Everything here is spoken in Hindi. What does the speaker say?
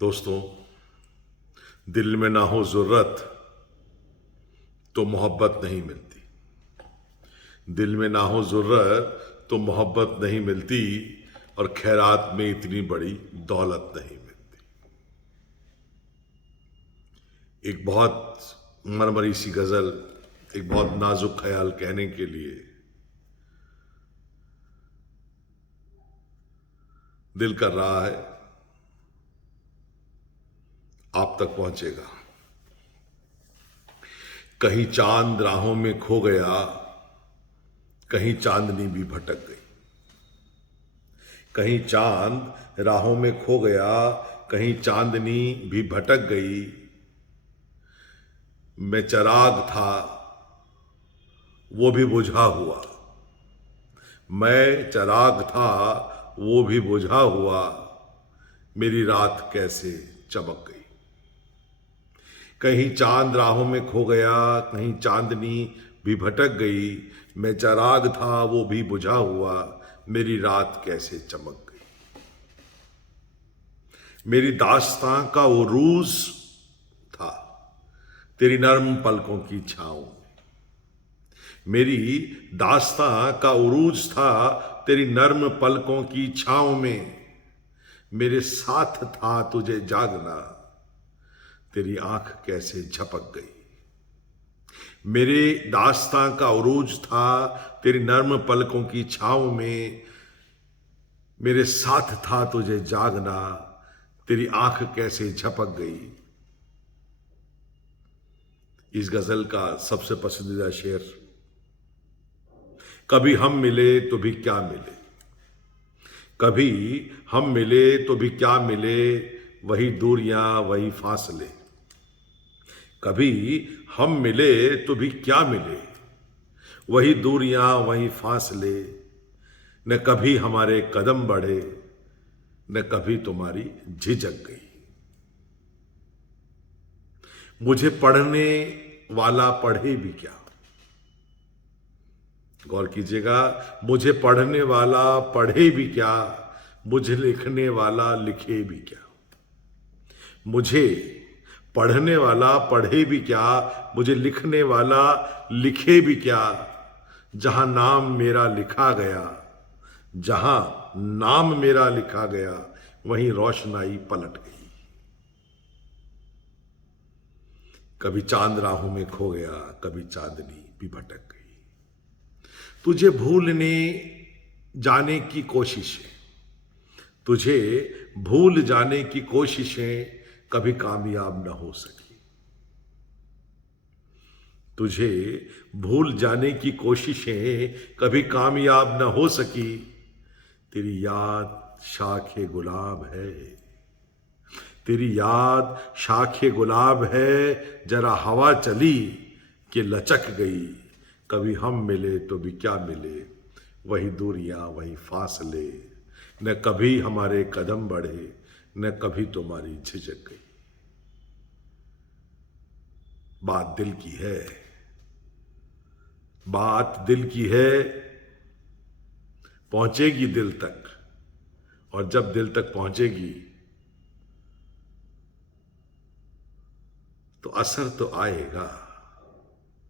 दोस्तों, दिल में ना हो ज़रूरत तो मोहब्बत नहीं मिलती। दिल में ना हो ज़रूरत तो मोहब्बत नहीं मिलती और खैरात में इतनी बड़ी दौलत नहीं मिलती। एक बहुत मरमरी सी गज़ल, एक बहुत नाजुक ख्याल कहने के लिए दिल कर रहा है, आप तक पहुंचेगा। कहीं चांद राहों में खो गया, कहीं चांदनी भी भटक गई। कहीं चांद राहों में खो गया, कहीं चांदनी भी भटक गई। मैं चिराग था वो भी बुझा हुआ, मैं चिराग था वो भी बुझा हुआ, मेरी रात कैसे चमक गई। कहीं चांद राहों में खो गया, कहीं चांदनी भी भटक गई। मैं चिराग था वो भी बुझा हुआ, मेरी रात कैसे चमक गई। मेरी दास्तां का उरूज था तेरी नर्म पलकों की छाँव में। मेरी दास्तां का उरूज था तेरी नर्म पलकों की छाँव में। मेरे साथ था तुझे जागना, तेरी आंख कैसे झपक गई। मेरे दास्तां का उरूज था तेरी नर्म पलकों की छाँव में। मेरे साथ था तुझे जागना, तेरी आंख कैसे झपक गई। इस गजल का सबसे पसंदीदा शेर, कभी हम मिले तो भी क्या मिले, कभी हम मिले तो भी क्या मिले, वही दूरियां वही फासले। कभी हम मिले तो भी क्या मिले, वही दूरियां वही फासले। न कभी हमारे कदम बढ़े, न कभी तुम्हारी झिझक गई। मुझे पढ़ने वाला पढ़े भी क्या, गौर कीजिएगा, मुझे पढ़ने वाला पढ़े भी क्या, मुझे लिखने वाला लिखे भी क्या। मुझे पढ़ने वाला पढ़े भी क्या, मुझे लिखने वाला लिखे भी क्या। जहां नाम मेरा लिखा गया, जहां नाम मेरा लिखा गया, वहीं रोशनाई पलट गई। कभी चांद राहों में खो गया, कभी चांदनी भी भटक गई। तुझे भूलने जाने की कोशिशें, तुझे भूल जाने की कोशिशें कभी कामयाब न हो सकी। तुझे भूल जाने की कोशिशें कभी कामयाब न हो सकी। तेरी याद शाखे गुलाब है, तेरी याद शाखे गुलाब है, जरा हवा चली कि लचक गई। कभी हम मिले तो भी क्या मिले, वही दूरियां वही फासले। न कभी हमारे कदम बढ़े, न कभी तुम्हारी झिझक गई। बात दिल की है, बात दिल की है, पहुंचेगी दिल तक। और जब दिल तक पहुंचेगी तो असर तो आएगा।